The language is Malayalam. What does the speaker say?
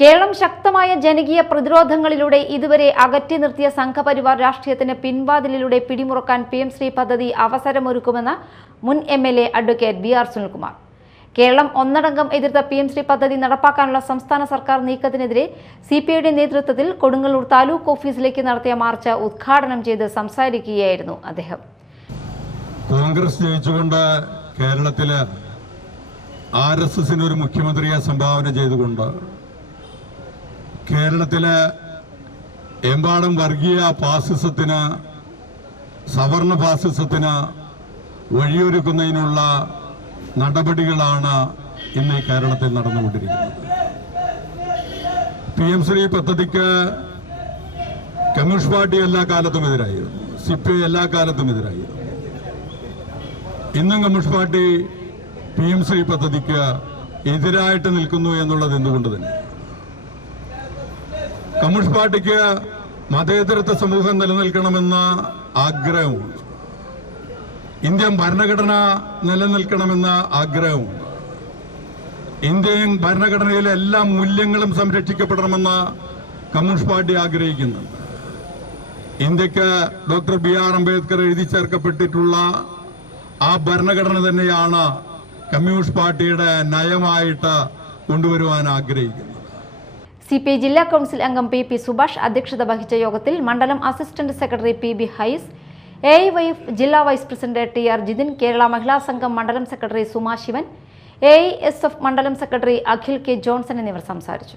കേരളം ശക്തമായ ജനകീയ പ്രതിരോധങ്ങളിലൂടെ ഇതുവരെ അകറ്റി നിർത്തിയ സംഘപരിവാർ രാഷ്ട്രീയത്തിന് പിൻവാതിലിലൂടെ പിടിമുറുക്കാൻ PM ശ്രീ പദ്ധതി അവസരമൊരുക്കുമെന്ന് മുൻ MLA advocate BR Sunilkumar. Keralam ഒന്നടങ്കം എതിർത്ത PM ശ്രീ പദ്ധതി നടപ്പാക്കാനുള്ള സംസ്ഥാന സർക്കാർ നീക്കത്തിനെതിരെ CPIയുടെ നേതൃത്വത്തിൽ കൊടുങ്ങല്ലൂർ താലൂക്ക് ഓഫീസിലേക്ക് നടത്തിയ മാർച്ച് ഉദ്ഘാടനം ചെയ്ത് സംസാരിക്കുകയായിരുന്നു അദ്ദേഹം. കോൺഗ്രസ് ജയിച്ചുകൊണ്ട് കേരളത്തിലെ RSSന് ഒരു മുഖ്യമന്ത്രിയെ സംഭാവന ചെയ്തുകൊണ്ട് കേരളത്തിലെ എമ്പാടും വർഗീയ ഫാസിസത്തിന്, സവർണ ഫാസിസത്തിന് വഴിയൊരുക്കുന്നതിനുള്ള നടപടികളാണ് ഇന്ന് ഈ കേരളത്തിൽ നടന്നുകൊണ്ടിരിക്കുന്നത്. PM ശ്രീ പദ്ധതിക്ക് കമ്മ്യൂണിസ്റ്റ് പാർട്ടി എല്ലാ കാലത്തും എതിരായിരുന്നു, CPI എല്ലാ കാലത്തും എതിരായിരുന്നു. ഇന്നും കമ്മ്യൂണിസ്റ്റ് പാർട്ടി PM ശ്രീ പദ്ധതിക്ക് എതിരായിട്ട് നിൽക്കുന്നു എന്നുള്ളത് എന്തുകൊണ്ട് തന്നെ? കമ്മ്യൂണിസ്റ്റ് പാർട്ടിക്ക് മതേതരത്വ സമൂഹം നിലനിൽക്കണമെന്ന ആഗ്രഹമുണ്ട്, ഇന്ത്യൻ ഭരണഘടന നിലനിൽക്കണമെന്ന ആഗ്രഹമുണ്ട്, ഇന്ത്യൻ ഭരണഘടനയിലെ എല്ലാ മൂല്യങ്ങളും സംരക്ഷിക്കപ്പെടണമെന്ന് കമ്മ്യൂണിസ്റ്റ് പാർട്ടി ആഗ്രഹിക്കുന്നുണ്ട്. ഇന്ത്യക്ക് ഡോക്ടർ BR അംബേദ്കർ എഴുതി ചേർക്കപ്പെട്ടിട്ടുള്ള ആ ഭരണഘടന തന്നെയാണ് കമ്മ്യൂണിസ്റ്റ് പാർട്ടിയുടെ നയമായിട്ട് കൊണ്ടുവരുവാൻ ആഗ്രഹിക്കുന്നത്. CPI ജില്ലാ കൗൺസിൽ അംഗം PP സുഭാഷ് അധ്യക്ഷത വഹിച്ച യോഗത്തിൽ മണ്ഡലം അസിസ്റ്റന്റ് സെക്രട്ടറി PB ഹൈസ്, AIYF ജില്ലാ vice president TR Jithin, Kerala Mahila Sangham മണ്ഡലം സെക്രട്ടറി സുമാ ശിവൻ, AISF മണ്ഡലം സെക്രട്ടറി അഖിൽ K ജോൺസൺ എന്നിവർ സംസാരിച്ചു.